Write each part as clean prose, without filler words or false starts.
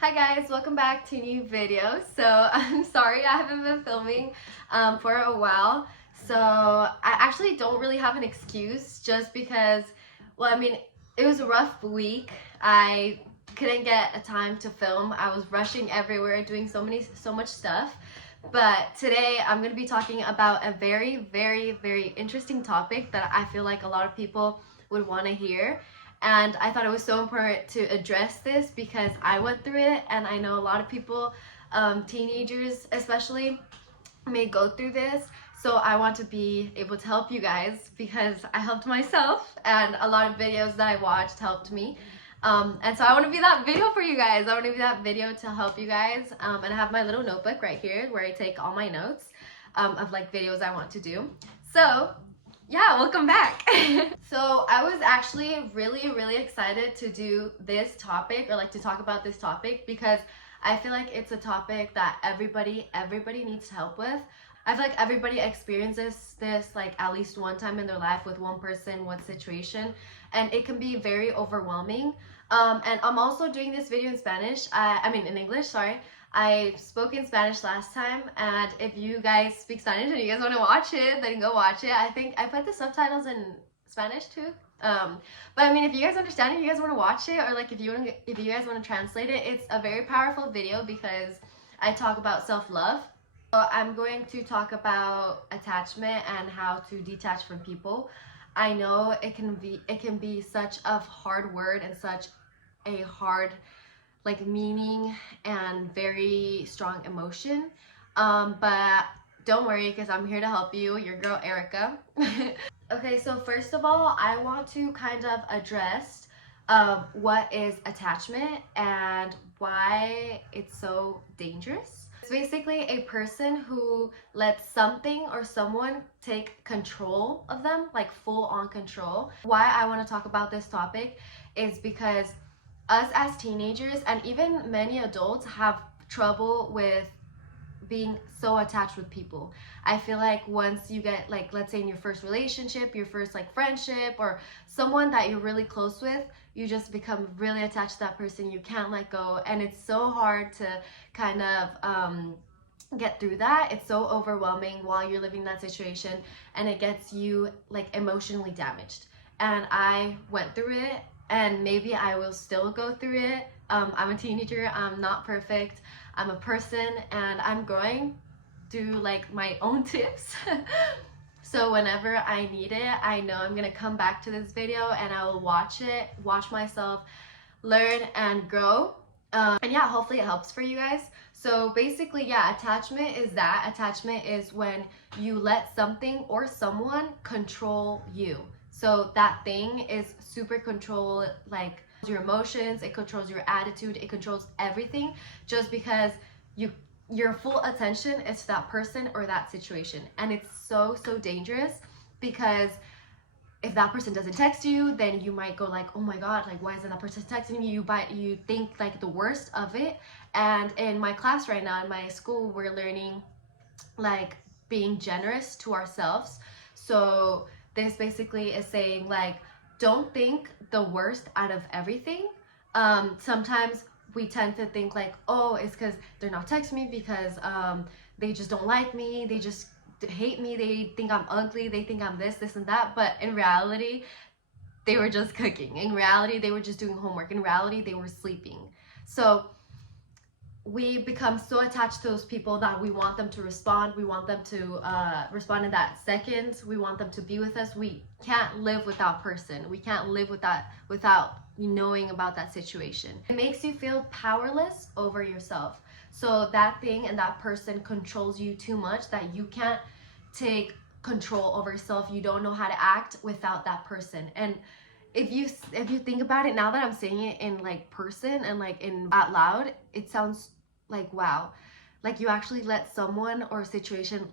Hi guys, welcome back to a new video. So I'm sorry I haven't been filming for a while. So I actually don't really have an excuse just because, well, I mean, it was a rough week. I couldn't get a time to film. I was rushing everywhere, doing so much stuff. But today I'm going to be talking about a very interesting topic that I feel like a lot of people would want to hear. And I thought it was so important to address this because I went through it, and I know a lot of people, teenagers especially, may go through this. So I want to be able to help you guys because I helped myself, and a lot of videos that I watched helped me. And so I want to be that video for you guys. I want to be that video to help you guys. And I have my little notebook right here where I take all my notes of like videos I want to do. So yeah, welcome back. So I was actually really excited to do this topic, or like to talk about this topic, because I feel like it's a topic that everybody needs help with. I feel like everybody experiences this like at least one time in their life with one person, one situation, and it can be very overwhelming. And I'm also doing this video in Spanish. I mean in English, sorry. I spoke in Spanish last time, and if you guys speak Spanish and you guys want to watch it, then go watch it. I think I put the subtitles in Spanish too. But I mean, if you guys understand it, you guys want to watch it, or like if you guys want to translate it, it's a very powerful video because I talk about self-love. So I'm going to talk about attachment and how to detach from people. I know it can be such a hard word and such a hard like meaning and very strong emotion, but don't worry because I'm here to help you, your girl Erica. Okay, so first of all, I want to kind of address what is attachment and why it's so dangerous. It's basically a person who lets something or someone take control of them, like full on control. Why I want to talk about this topic is because us as teenagers and even many adults have trouble with being so attached with people. I feel like once you get, like, let's say in your first relationship, your first like friendship, or someone that you're really close with, you just become really attached to that person. You can't let go, and it's so hard to kind of get through that. It's so overwhelming while you're living that situation, and it gets you like emotionally damaged. And I went through it, and maybe I will still go through it. I'm a teenager, I'm not perfect, I'm a person, and I'm growing through like my own tips. So whenever I need it, I know I'm gonna come back to this video and I will watch it, watch myself learn and grow. And yeah, hopefully it helps for you guys. So basically, yeah, attachment is that. Attachment is when you let something or someone control you. So that thing is super control, like your emotions, it controls your attitude, it controls everything, just because your full attention is to that person or that situation. And it's so dangerous because if that person doesn't text you, then you might go like, oh my god, like why isn't that person texting me? You think like the worst of it. And in my class right now in my school, we're learning like being generous to ourselves. So this basically is saying like, don't think the worst out of everything. Sometimes we tend to think like, oh, it's because they're not texting me because they just don't like me, they just hate me, they think I'm ugly, they think I'm this and that. But in reality, they were just cooking. In reality, they were just doing homework. In reality, they were sleeping. So we become so attached to those people that we want them to respond. We want them to respond in that second. We want them to be with us. We can't live without person. We can't live without knowing about that situation. It makes you feel powerless over yourself. So that thing and that person controls you too much that you can't take control over yourself. You don't know how to act without that person. And if you think about it, now that I'm saying it in like person and like in out loud, it sounds like, wow, like you actually let someone or a situation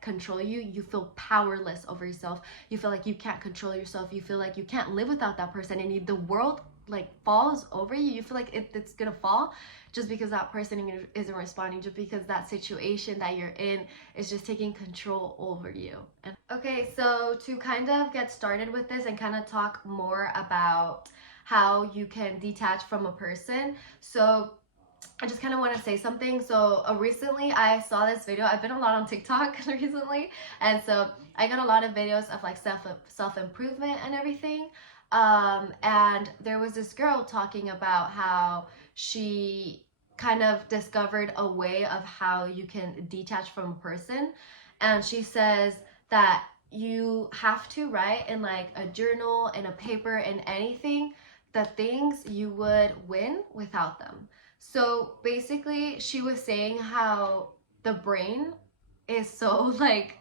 control you. You feel powerless over yourself. You feel like you can't control yourself. You feel like you can't live without that person, and the world like falls over you. You feel like it's gonna fall just because that person isn't responding, just because that situation that you're in is just taking control over you. And okay, so to kind of get started with this and kind of talk more about how you can detach from a person. So I just kind of want to say something. So recently I saw this video. I've been a lot on TikTok recently, and so I got a lot of videos of like self improvement and everything. And there was this girl talking about how she kind of discovered a way of how you can detach from a person, and she says that you have to write in like a journal, in a paper, in anything, the things you would win without them. So basically, she was saying how the brain is so like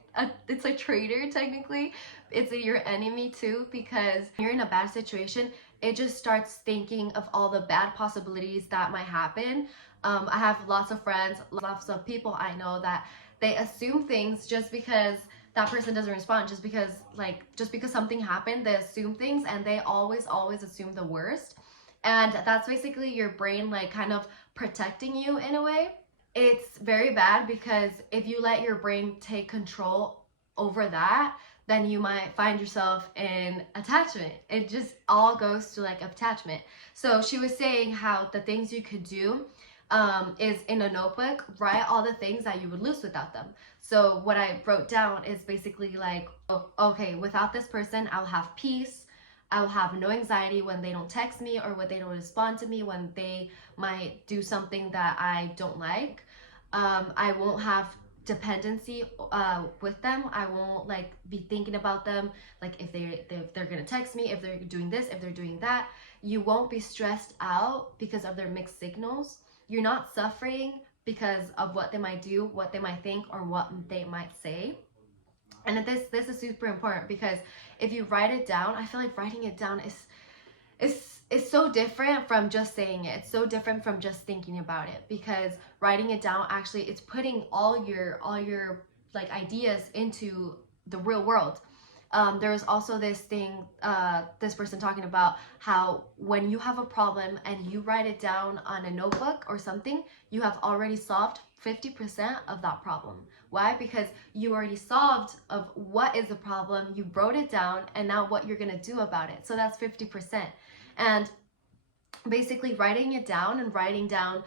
it's a traitor technically. It's your enemy too, because when you're in a bad situation, it just starts thinking of all the bad possibilities that might happen. I have lots of friends, lots of people I know that they assume things just because that person doesn't respond, just because something happened, they assume things, and they always assume the worst. And that's basically your brain like kind of protecting you in a way. It's very bad because if you let your brain take control over that, then you might find yourself in attachment. It just all goes to like attachment. So she was saying how the things you could do is in a notebook, write all the things that you would lose without them. So what I wrote down is basically like, oh, okay, without this person, I'll have peace. I'll have no anxiety when they don't text me or when they don't respond to me, when they might do something that I don't like. I won't have dependency with them. I won't like be thinking about them, like if they're gonna text me, if they're doing this, if they're doing that. You won't be stressed out because of their mixed signals. You're not suffering because of what they might do, what they might think, or what they might say. And this is super important because if you write it down, I feel like writing it down is so different from just saying it. It's so different from just thinking about it, because writing it down actually, it's putting all your like ideas into the real world. There was also this thing, this person talking about how when you have a problem and you write it down on a notebook or something, you have already solved 50% of that problem. Why? Because you already solved of what is the problem, you wrote it down, and now what you're gonna do about it. So that's 50%. And basically writing it down and writing down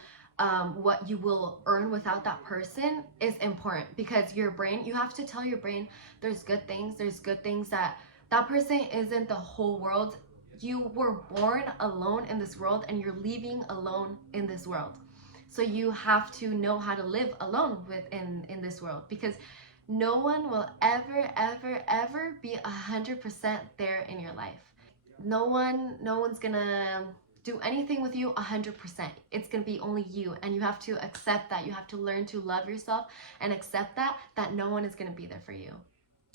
what you will earn without that person is important, because your brain, you have to tell your brain there's good things, that that person isn't the whole world. You were born alone in this world and you're leaving alone in this world. So you have to know how to live alone in this world, because no one will ever be 100% there in your life. No one's gonna do anything with you 100%. It's gonna be only you, and you have to accept that. You have to learn to love yourself and accept that no one is gonna be there for you.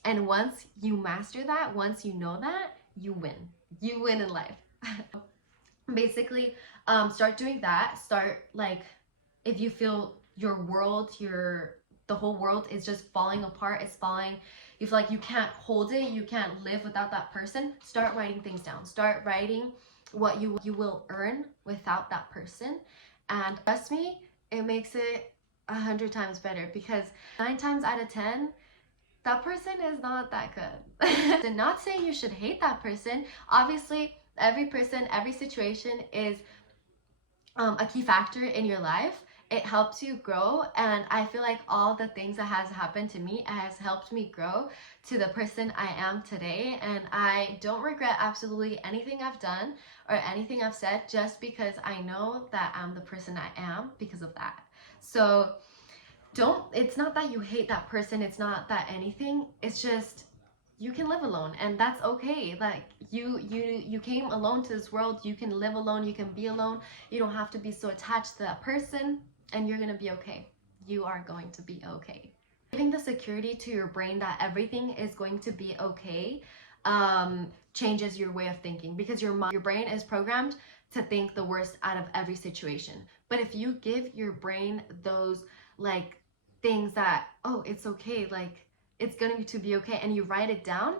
And once you master that, once you know that, you win. You win in life. Basically, start doing that. Start like, if you feel your world, the whole world is just falling apart, it's falling, you feel like you can't hold it, you can't live without that person, start writing things down. Start writing what you will earn without that person. And trust me, it makes it 100 times better, because 9 times out of 10, that person is not that good. I'm not saying you should hate that person. Obviously, every person, every situation is a key factor in your life. It helps you grow, and I feel like all the things that has happened to me has helped me grow to the person I am today, and I don't regret absolutely anything I've done or anything I've said, just because I know that I'm the person I am because of that. So it's not that you hate that person, it's not that anything, it's just you can live alone, and that's okay. Like you came alone to this world, you can live alone, you can be alone. You don't have to be so attached to that person, and you're gonna be okay. You are going to be okay. Giving the security to your brain that everything is going to be okay changes your way of thinking, because your brain is programmed to think the worst out of every situation. But if you give your brain those like things that, oh, it's okay, like it's going to be okay, and you write it down,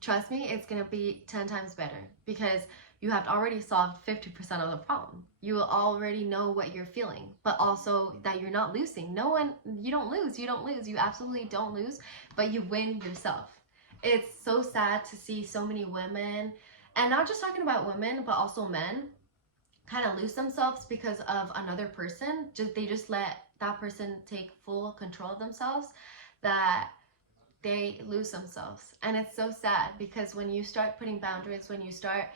trust me, it's going to be 10 times better, because you have already solved 50% of the problem. You will already know what you're feeling, but also that you're not losing. You don't lose, you absolutely don't lose, but you win yourself. It's so sad to see so many women, and not just talking about women, but also men, kind of lose themselves because of another person, they just let that person take full control of themselves, that they lose themselves. And it's so sad, because when you start putting boundaries, when you start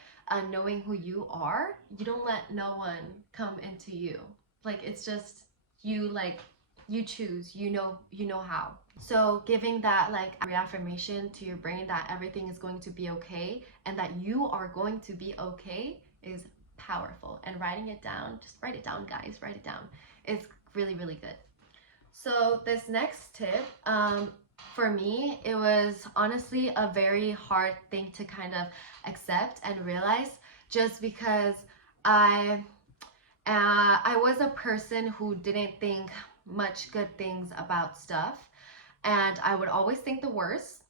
knowing who you are, you don't let no one come into you. Like, it's just you, like, you choose, you know how. So giving that like reaffirmation to your brain that everything is going to be okay and that you are going to be okay is powerful. And writing it down, just write it down, guys, write it down. It's really, really good. So this next tip, for me, it was honestly a very hard thing to kind of accept and realize, just because I I was a person who didn't think much good things about stuff, and I would always think the worst.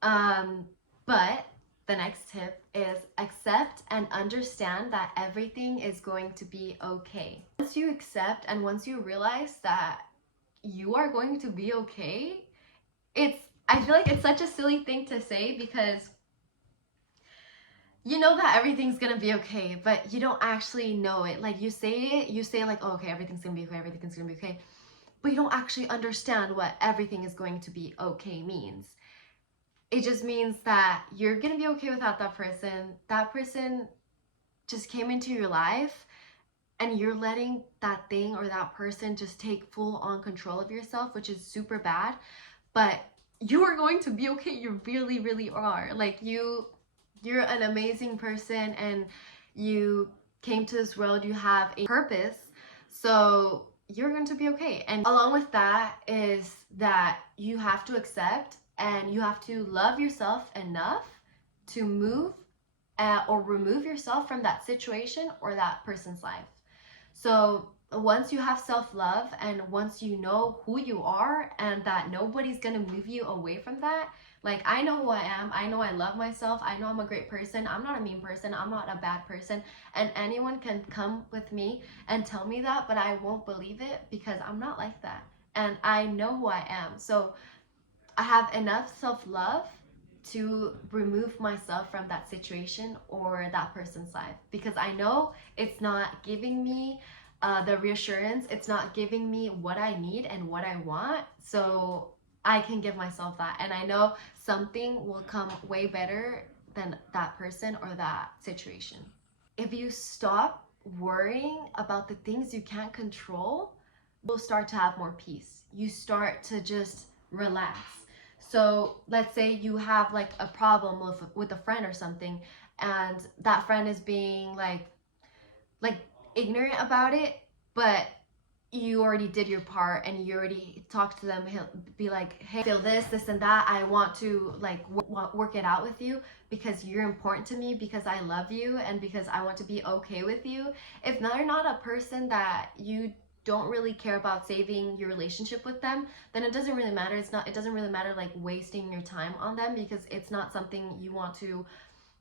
But the next tip is accept and understand that everything is going to be okay. Once you accept and once you realize that you are going to be okay, it's, I feel like it's such a silly thing to say, because you know that everything's gonna be okay, but you don't actually know it. Like, you say like, oh, okay, everything's gonna be okay, everything's gonna be okay, but you don't actually understand what everything is going to be okay means. It just means that you're gonna be okay without that person. That person just came into your life, and you're letting that thing or that person just take full on control of yourself, which is super bad. But you are going to be okay. You really, really are. Like, you're an amazing person, and you came to this world, you have a purpose, so you're going to be okay. And along with that is that you have to accept and you have to love yourself enough to move or remove yourself from that situation or that person's life. So once you have self-love and once you know who you are and that nobody's gonna move you away from that, like, I know who I am, I know I love myself, I know I'm a great person, I'm not a mean person, I'm not a bad person, and anyone can come with me and tell me that, but I won't believe it, because I'm not like that. And I know who I am. So I have enough self-love to remove myself from that situation or that person's life, because I know it's not giving me the reassurance, it's not giving me what I need and what I want. So I can give myself that, and I know something will come way better than that person or that situation. If you stop worrying about the things you can't control, you'll start to have more peace. You start to just relax. So let's say you have like a problem with a friend or something, and that friend is being like ignorant about it, but you already did your part and you already talked to them. He'll be like, hey, I feel this and that, I want to like work it out with you, because you're important to me, because I love you, and because I want to be okay with you. If they're not a person that you don't really care about saving your relationship with them, then it doesn't really matter. It doesn't really matter like wasting your time on them, because it's not something you want to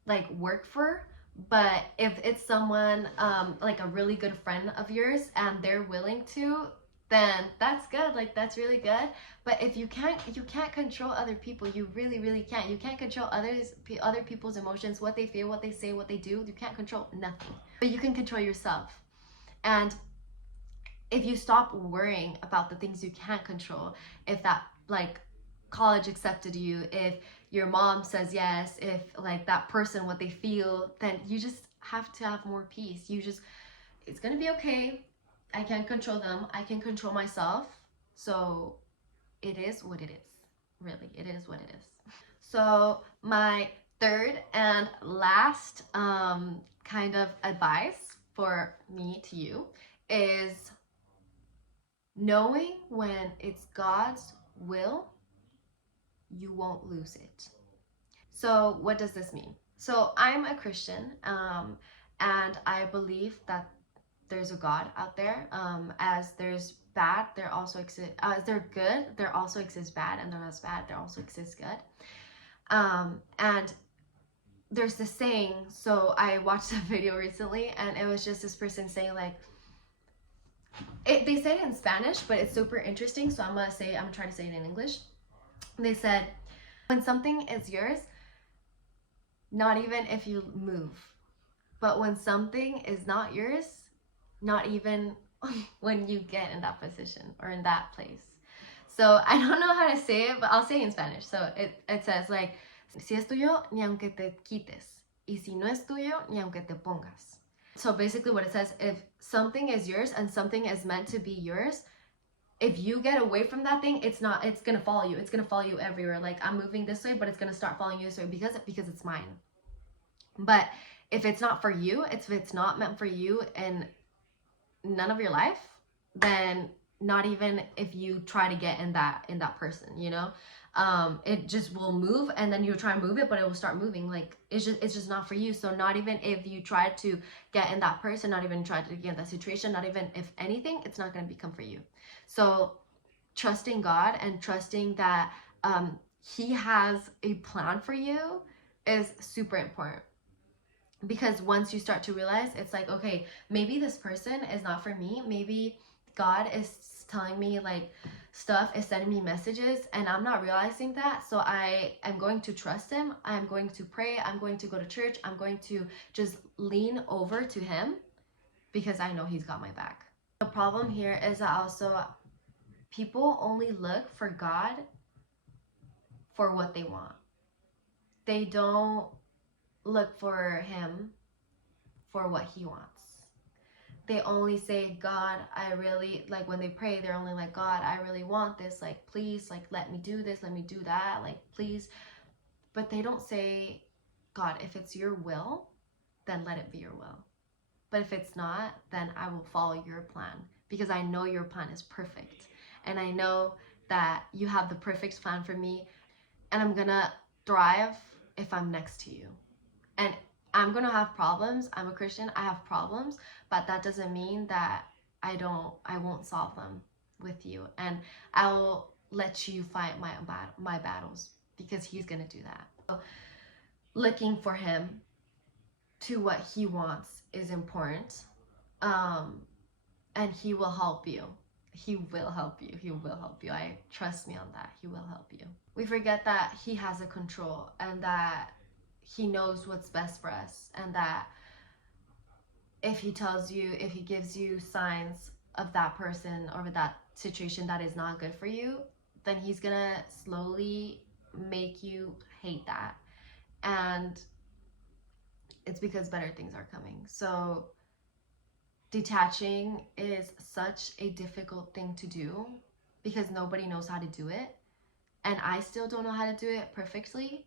like work for. But if it's someone like a really good friend of yours and they're willing to, then that's good. Like, that's really good. But if you can't control other people. You really, really can't. You can't control other people's emotions, what they feel, what they say, what they do. You can't control nothing, but you can control yourself. And if you stop worrying about the things you can't control, if that like college accepted you, if your mom says yes, if like that person, what they feel, then you just have to have more peace. It's gonna be okay. I can't control them, I can control myself. So it is what it is. Really, it is what it is. So my third and last kind of advice for me to you is knowing when it's God's will, you won't lose it. So what does this mean? So I'm a Christian, and I believe that there's a God out there. As there's bad, there also exists. As they're good, there also exists bad, and there's bad, there also exists good. And there's this saying. So I watched a video recently, and it was just this person saying like, they said it in Spanish, but it's super interesting. So I'm gonna try to say it in English. They said, when something is yours, not even if you move, But when something is not yours, not even when you get in that position or in that place. So I don't know how to say it, but I'll say it in Spanish. So it says like, si es tuyo, ni aunque te quites. Y si no es tuyo, ni aunque te pongas. So basically what it says, if something is yours and something is meant to be yours, if you get away from that thing, it's gonna follow you. It's gonna follow you everywhere. Like, I'm moving this way, but it's gonna start following you this way because it's mine. But if it's not for you, if it's not meant for you and none of your life, then not even if you try to get in that person, you know, it just will move, and then you try and move it, but it will start moving. Like, it's just not for you. So not even if you try to get in that person, not even try to get in that situation, not even if anything, it's not going to become for you. So trusting God and trusting that he has a plan for you is super important. Because once you start to realize, it's like, okay, maybe this person is not for me. Maybe God is telling me like stuff, is sending me messages, and I'm not realizing that. So I am going to trust him. I'm going to pray. I'm going to go to church. I'm going to just lean over to him because I know he's got my back. The problem here is that also people only look for God for what they want. They don't look for him for what he wants. They only say, God, I really, like when they pray, they're only like, God, I really want this, like, please, like, let me do this, let me do that, like, please. But they don't say, God, if it's your will, then let it be your will. But if it's not, then I will follow your plan, because I know your plan is perfect. And I know that you have the perfect plan for me, and I'm gonna thrive if I'm next to you. And I'm gonna have problems. I'm a Christian, I have problems, but that doesn't mean that I won't solve them with you, and I'll let you fight my battles, because he's gonna do that. So looking for him to what he wants is important, and he will help you. He will help you. He will help you. I trust me on that. He will help you. We forget that he has a control, and that he knows what's best for us, and that if he tells you, if he gives you signs of that person or that situation that is not good for you, then he's gonna slowly make you hate that. And it's because better things are coming. So detaching is such a difficult thing to do, because nobody knows how to do it. And I still don't know how to do it perfectly,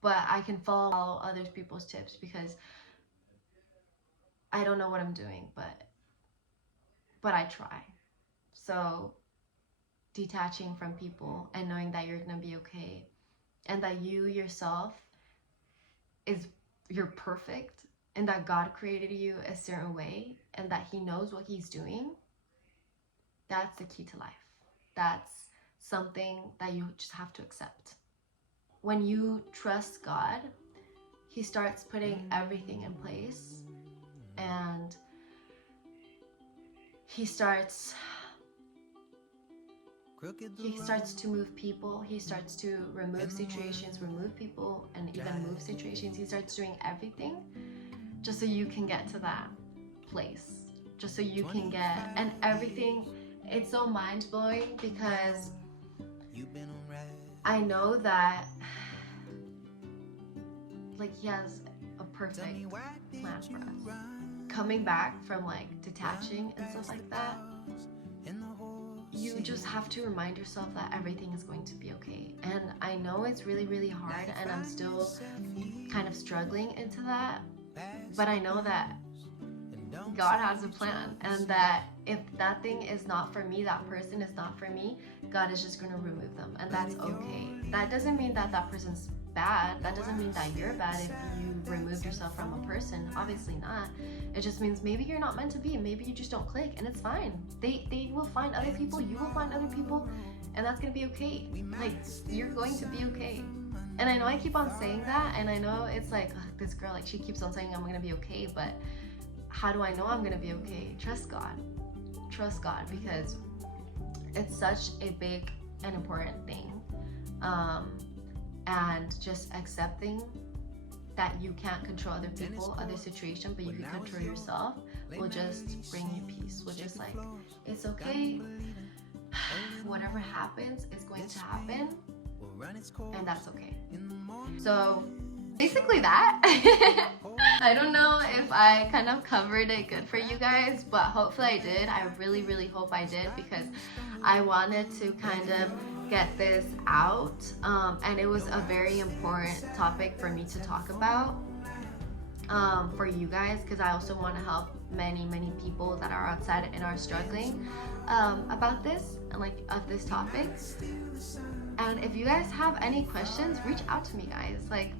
but I can follow other people's tips, because I don't know what I'm doing, but I try. So detaching from people and knowing that you're gonna be okay, and that you yourself you're perfect, and that God created you a certain way, and that he knows what he's doing, that's the key to life. That's something that you just have to accept. When you trust God, he starts putting everything in place, and he starts to move people. He starts to remove situations, remove people, and even move situations. He starts doing everything just so you can get to that place, just so you can get, and everything. It's so mind-blowing, because I know that like he has a perfect plan for us. Coming back from like detaching and stuff like that, you just have to remind yourself that everything is going to be okay. And I know it's really, really hard, and I'm still kind of struggling into that, but I know that God has a plan, and that if that thing is not for me, that person is not for me, God is just going to remove them, and that's okay. That doesn't mean that that person's bad. That doesn't mean that you're bad if you removed yourself from a person. Obviously not. It just means maybe you're not meant to be. Maybe you just don't click, and it's fine. They will find other people. You will find other people, and that's gonna be okay. Like, you're going to be okay. And I know I keep on saying that, and I know it's like, ugh, this girl, like, she keeps on saying I'm gonna be okay, but how do I know I'm gonna be okay? Trust God. Trust God, because it's such a big and important thing. And just accepting that you can't control other people, other situation, but you can control yourself, will just bring you peace. Will just like, it's okay. Whatever happens is going to happen, and that's okay. So basically that. I don't know if I kind of covered it good for you guys, but hopefully I did. I really, really hope I did, because I wanted to kind of get this out, and it was a very important topic for me to talk about for you guys, because I also want to help many people that are outside and are struggling about this and like of this topic. And if you guys have any questions, reach out to me, guys. Like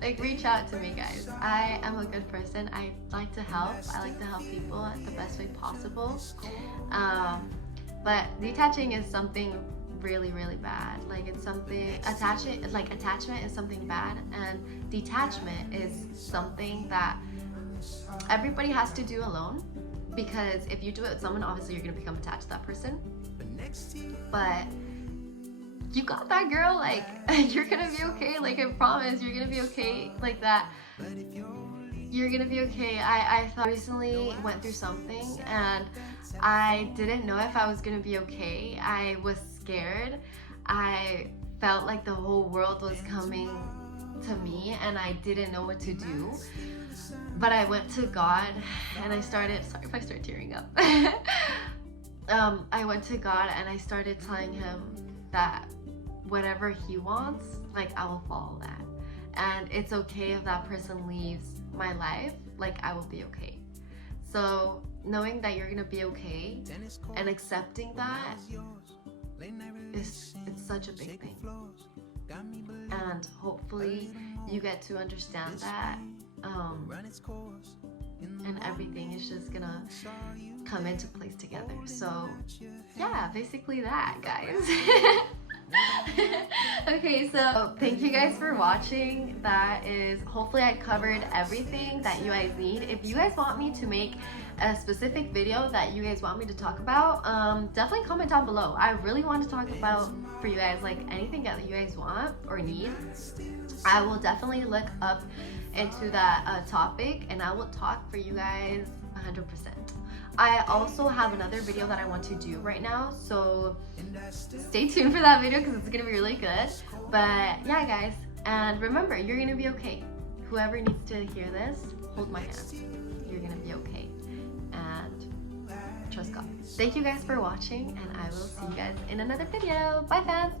like reach out to me, guys. I am a good person. I like to help. I like to help people the best way possible. But detaching is something really bad. Like it's something, attachment is something bad, and detachment is something that everybody has to do alone, because if you do it with someone, obviously you're gonna become attached to that person. But you got that, girl. Like you're gonna be okay. Like I promise, you're gonna be okay. Like that, you're gonna be okay. I recently went through something, and I didn't know if I was gonna be okay. I was scared. I felt like the whole world was coming to me, and I didn't know what to do. But I went to God, and I started, sorry if I start tearing up. I went to God, and I started telling him that whatever he wants, like I will follow that. And it's okay if that person leaves my life, like I will be okay. So knowing that you're gonna be okay and accepting that it's such a big thing. And hopefully you get to understand that, and everything is just gonna come into place together. So yeah, basically that, guys. Okay, so thank you guys for watching. That is, hopefully I covered everything that you guys need. If you guys want me to make a specific video that you guys want me to talk about, definitely comment down below. I really want to talk about for you guys, like anything that you guys want or need. I will definitely look up into that topic, and I will talk for you guys 100%. I also have another video that I want to do right now, so stay tuned for that video because it's gonna be really good. But yeah, guys, and remember, you're gonna be okay. Whoever needs to hear this, hold my hand. You're gonna be okay, and trust God. Thank you guys for watching, and I will see you guys in another video. Bye, fans.